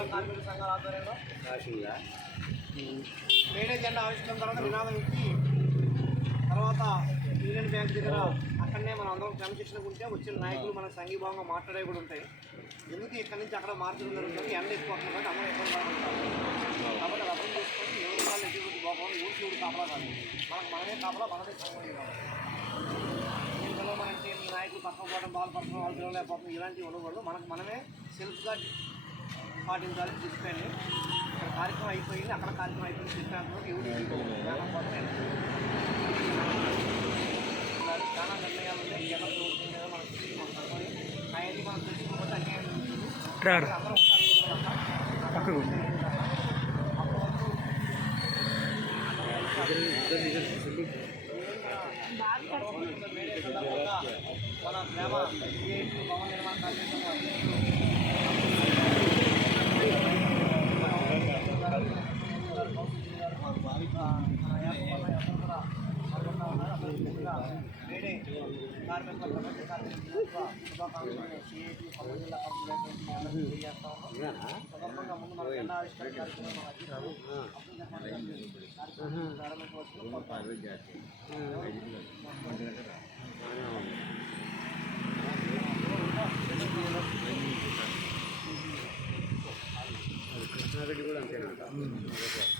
మండల కార్మిక సంఘాల ఆధ్వర్యంలో. మేడే జెండా ఆవిష్కరణ తర్వాత నినాదం ఇచ్చి తర్వాత యూనియన్ బ్యాంక్ దగ్గర అక్కడనే మనం అందరం క్రమశిక్షణ ఉంటే వచ్చిన నాయకులు మన సంఘీభావంగా మాట్లాడే కూడా ఉంటాయి. ఎందుకు ఇక్కడి నుంచి అక్కడ మార్చడం జరుగుతుంది? ఎండ ఎక్కువ కాబట్టి అమ్మ ఎక్కువ పడుతుంటారు కాబట్టి అది అర్థం చేసుకొని ఎవరి వాళ్ళు ఎటువంటి ఊరికి ఊరికి కాపలా కాదు. మనకు మనమే కాపలా మనమే సంఘం దీంట్లో మన టీం నాయకులు పక్కన పోవడం పక్కన వాళ్ళు తిరగలేకపోవడం ఇలాంటివి ఉండకూడదు మనకు మనమే సెల్ఫ్గా పాటించాలి ఇక్కడ కార్యక్రమం అయిపోయింది. అక్కడ కార్యక్రమం అయిపోయింది. సిద్ధాంతం ఎవరు చాలా నిర్ణయాలు ఉన్నాయి. కేంద్ర ప్రభుత్వం మీద మనం తీసుకుంటాం. అవన్నీ మనం తెలుసుకోకపోతే అన్యాయం అందరూ కూడా మన గ్రామ భవన నిర్మాణ కార్యక్రమం వేడే కార్మికుల ప్రపంచ కార్మికుల శుభాకాంక్షలు సిఐటి పవన్ జిల్లా సందర్భంగా ముందు మన జెండా ఆవిష్కరణ కార్యక్రమం కృష్ణారెడ్డి కూడా అంతేనా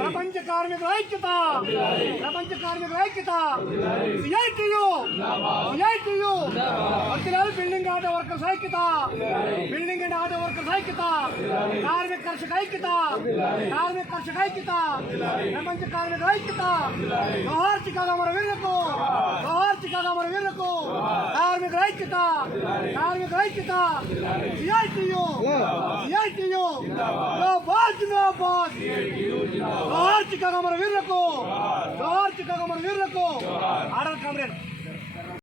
ప్రపంచ కార్మికుల ఐక్యత! ప్రపంచ కార్మికుల ఐక్యత! సిఐటియు సిఐటియు వర్తిల్లాలి బిల్డింగ్ ఆటో వర్కర్స్ ఐక్యత! బిల్డింగ్ అండ్ ఆటో వర్కర్స్ ఐక్యత! కార్మిక కర్షక ఐక్యత! కార్మిక కర్షక ఐక్యత! ప్రపంచ కార్మికుల ఐక్యత! జోహార్ చికాగో మన వీరులకు! జోహార్ చికాగో మన వీరులకు! కార్మికుల ఐక్యత! కార్మికుల ఐక్యత! సిఐటియు సిఐ జిందాబాద్. జిందాబాద్. జోహార్ చికాగో మన వీరులకు. జోహార్. చికాగో మన వీరులకు. Order comrade.